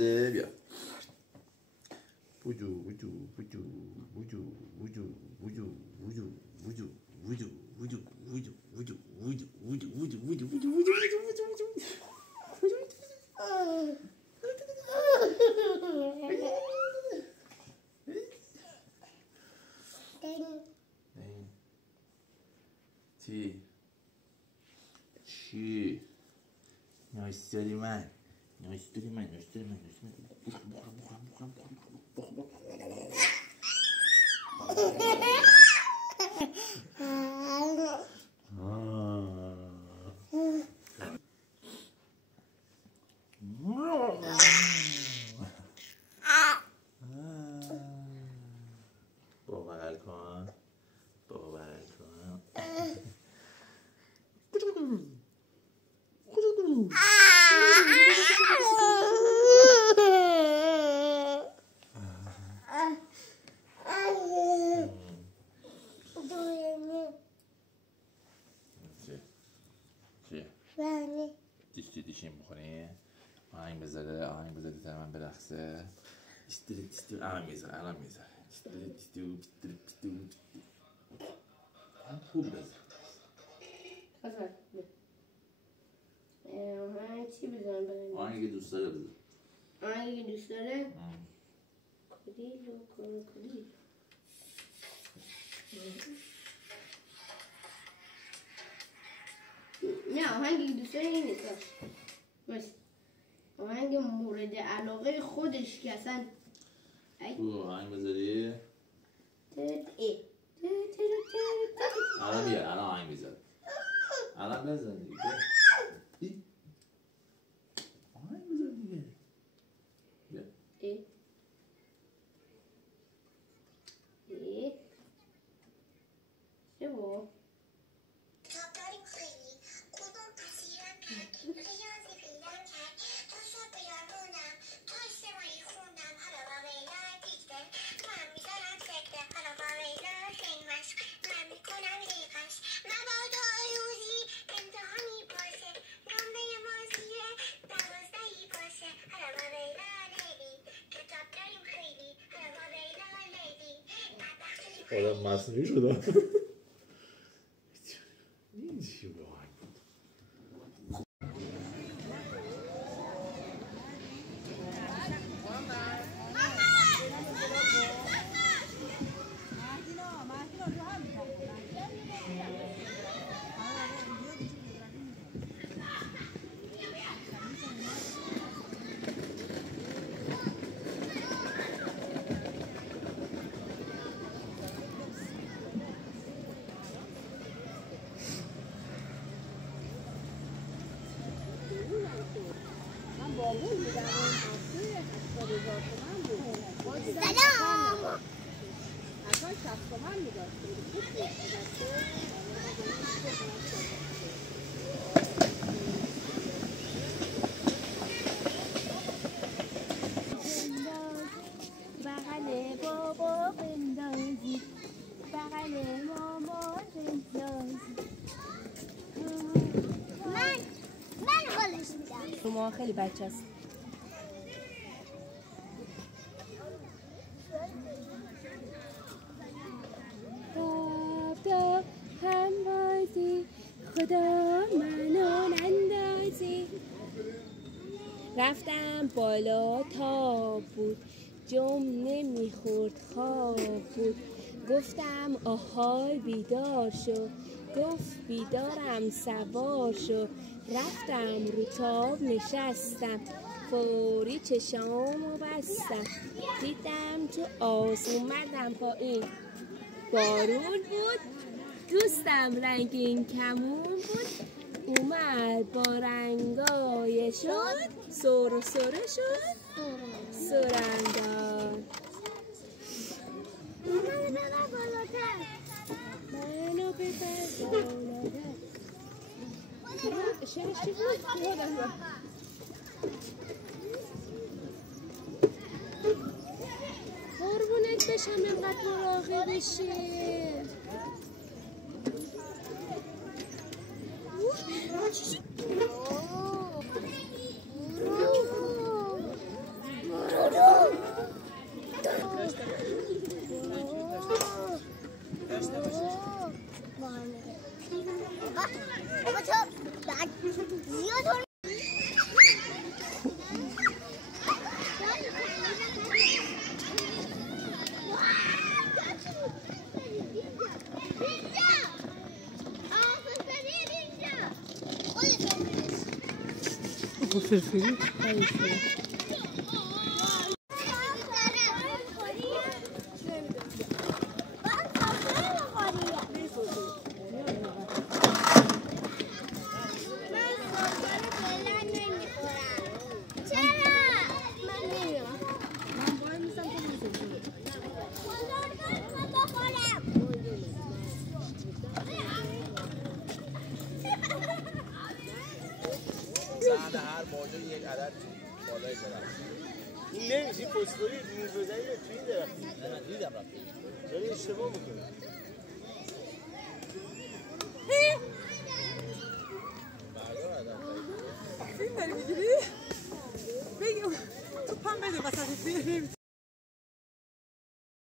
بده بیا وجو وجو وجو وجو وجو وجو وجو وجو وجو وجو وجو وجو وجو وجو وجو وجو وجو چی نایستری من نایستری من نایستری من باور کن باور کن دیشتیم بخوری آهنگ بذاره تا من برقصه الان میذاره خوب بذار آهنگ چی بذارم برای آهنگی دوست داره بذار آهنگی دوست داره کدیلو کدیلو نه آهنگی دوست داره این نیست باش آهنگ مورد علاقه خودش که اصلا تو آهنگ بذاری الان بیار الان آهنگ بذار الان بزن دیگه آهنگ بذار دیگه بیا چه با داریم خیلی کدوم پذیرم کرد ریاضی پیدم کرد تا شد بیارونم تا اجتماعی خوندم حالا با ویلا دیگه من میذارم سکته حالا با ویلا خیلی مشق من میکنم ریقش مبادا روزی امتحانی باشه نمره مازیه 12 باشه حالا با ویلا لیلی کتاب داریم خیلی حالا با ویلا لیلی بدبخت شدیم آدم مصنوعی شده این چی به آهنگ بود بغل بابا بندازی بغل ماما بندازی من حالش میدم شما خیلی بچه هست داب هم بازی خدا منو نندازی رفتم بالا تا بود جم نمیخورد خواب بود گفتم آهای بیدار شو گفت بیدارم سوار شو، رفتم رو تاب نشستم، فوری چشامو بستم، دیدم تو اومدم پایین، بارون بود دوستم رنگین کمون بود، اومد با رنگای شد، سر و سره شد سرندار. منو ببر بالاتر. شعرش چی بود؟ یادم رفت. قربونت بشم اینقدر مراقبشه. فرفری سهم هر موجود یک عدد بالای درخت. این نمیشه فسفوری نور بزنی به توی درخت. نه دیدم رفت. داری اشتباه میکنی. فیلم داری میگیری؟ بگیم تو پام بده وسط فیلم.